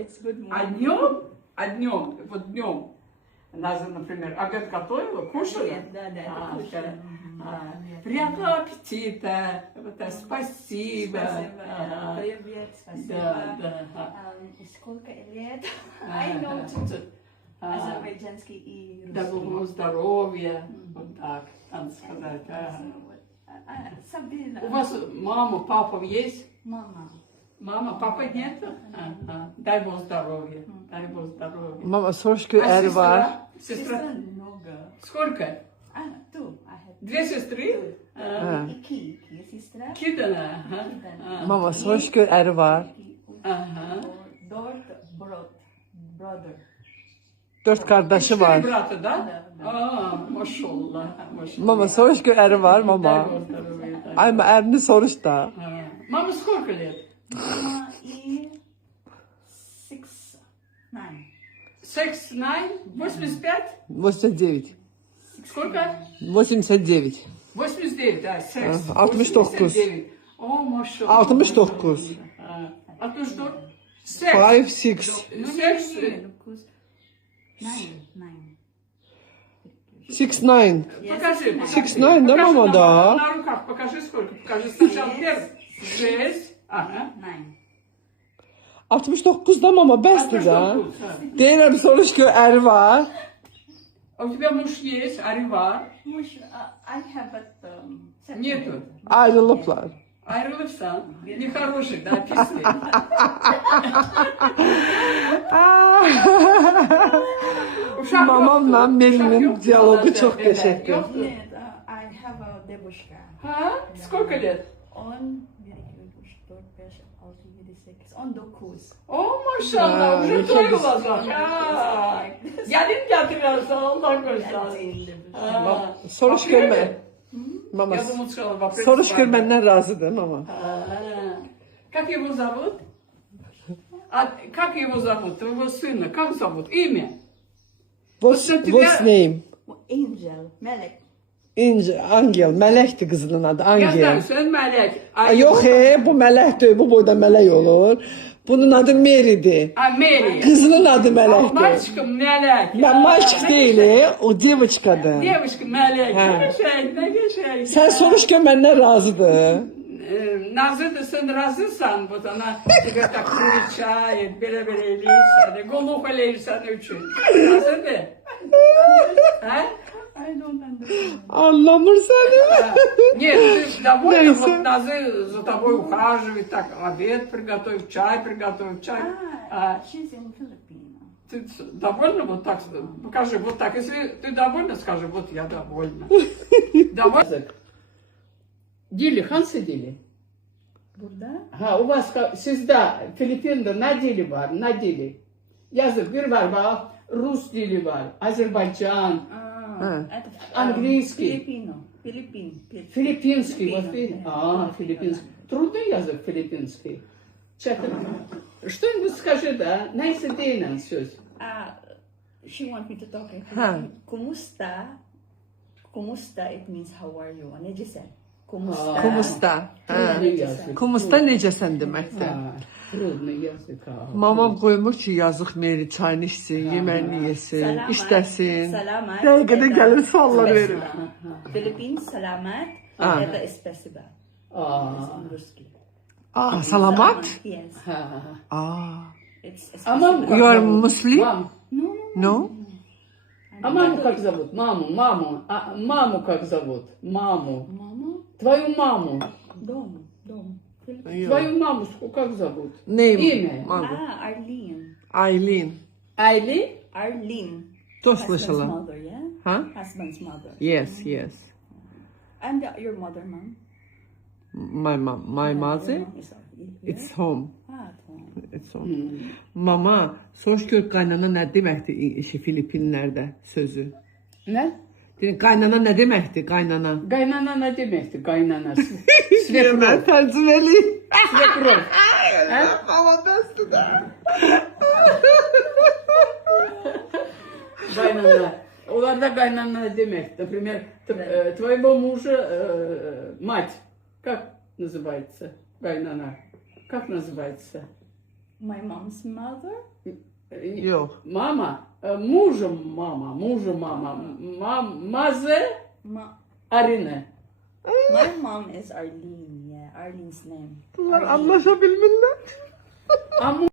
it's good А morning. днем, вот днем, нас, например, обед готовила, кушали. Нет, да, это кушали. Приятного аппетита, спасибо. Спасибо, привет, спасибо. Да. Сколько лет? I know чуть-чуть азербайджанский и Дай Бог ему здоровья, вот так, надо сказать. Сабина. У вас мама, папа есть? Мама. Мама, папа нет? Дай Бог здоровья, дай Бог здоровья. Mama sonuç er var. Сестра? Много. Сколько? Two. I had Две сестры? iki сестра. İki tane. Mama sonuç er var. Dört brother. 4 kardeşi Четыре var. брата, да? Maşallah. Mama sonuç er var Дай mama. Бог здоровья. дай. Ay erini soruş da. Мама сколько лет? Mama и 9. 6, 9, 85? 89. Сколько? 89. 89, да, 6. 69. О, maşallah. 69. 64? 5, 6. 6. 6, 9. Покажи. 6, 9, да, мама, да. На руках покажи сколько. Покажи сначала первый. 6. Ага. 69 da mama besti da. 69, ha. Deyirəm soruş er var. А у тебя муж есть, Ари var. I have it. Нету. Ayrılıblar. Ayrılırsan, нехороший, да, писали. Uşak Mamamla yoktu, Melih'in uşak yoktu diyalogu zaten, çok bebe. teşekkür. Yoktu. Нет, I have a девушка. Ha? Сколько лет? Он 1, 2, 3, 4, 5, 6, 7, 8, 19. О, maşallah, Ha, уже ne toy çok olacak. Ha. Gelin getiriyorsun, Allah göstersin. Ha. Soruş Bakıyor görme. musun? Mama Я думаю, что вопрос soruş var. görmenden razıdır mama. Как его зовут? А как его зовут? Твоего сына? Как зовут? Имя? What's name? Angel, melek. Angel. Melekti kızının adı Angel. Yazarsan Melek. Ay, yok bu melek değil. Bu boyda melek olur. Bunun adı Mary'di. А, Мэри. Kızının adı Melek'ti. Мальчиком Melek. Ben mальчик değil, o девочкаdır. Девочка Melek. Ha. Ne geçey, ne geçey. Sen soruş görmenden razıdır. Nazlı sen razısan, вот она тебя так встречает, böyle eləyirsən, qolluq eləyirsən üçün. Nazlıdır? Ha? I don't understand. Anlamırsan değil mi? Нет, ты довольна, Нейсе. вот Назы за тобой ухаживает, так, обед приготовить, чай приготовить, чай. She's in Philippines. Ты довольна вот так? Покажи, вот так. Если ты довольна, скажи, вот я довольна. Довольна? Dili, hangi dili? Burada? Ha, у вас, sizde, Filipin'de ne dili var, ne dili? Yazık, bir var bak, Rus dili var, Azerbaycan, Это Английский. Filipino. Filipinski, вот Filipino. Filipinski. Трудный язык филиппинский. Çetin. Что-нибудь скажи, да? Neyse deyin söz. She wants me to talk in Ha. Filipino. Kumusta? Kumusta, it means how are you? Ne diyeceksin? Kumusta? Kumusta. Ha. Trudный языk. Kumusta necəsən deməkdir. Ha, Trudный языk. ha. Mamam qoymur ki, yazıq Mary çayını içsin, yeməyini yesin, Salamat. işləsin. Salamat. Dəqiqədə gəlir suallar verir. Philippines, salamat. Ah. Это спасибо. Aa, In Ruski. Salamat. Yes. ha. It's А маму как You are зовут? Muslim? Мам. No? А маму как зовут? Маму. А маму как зовут? Маму. Mama? Твою маму. Dom. Твою маму как зовут? Name? Имя. Arlene. Aylin. Ayli? Arlene. Dost Husband'slaşalar. mother, yeah? Ha? Husband's mother. Yes, yes. And your mother, mom? My mom, my mother, Your mom is here? it's home. At home. It's home. Mama, soruş gör qaynana nə deməkdir Filipinlərdə sözü? Ne? Deyir, qaynana nə deməkdir, qaynana? Kaynana ne demekti? Kaynana. Mən tərcüməliyim. Свекровь. Mama bəsdir də. Kaynana. Onlar da kaynana ne demek? Например, твоего мужа мать. Как называется? Kaynana. Как называется? My mom's mother? Yok. Mama. Mужем mama. Mother Arine. My mom is Arlene. Yeah, Arlene's name. Bunlar anlaşabilmirler. Ama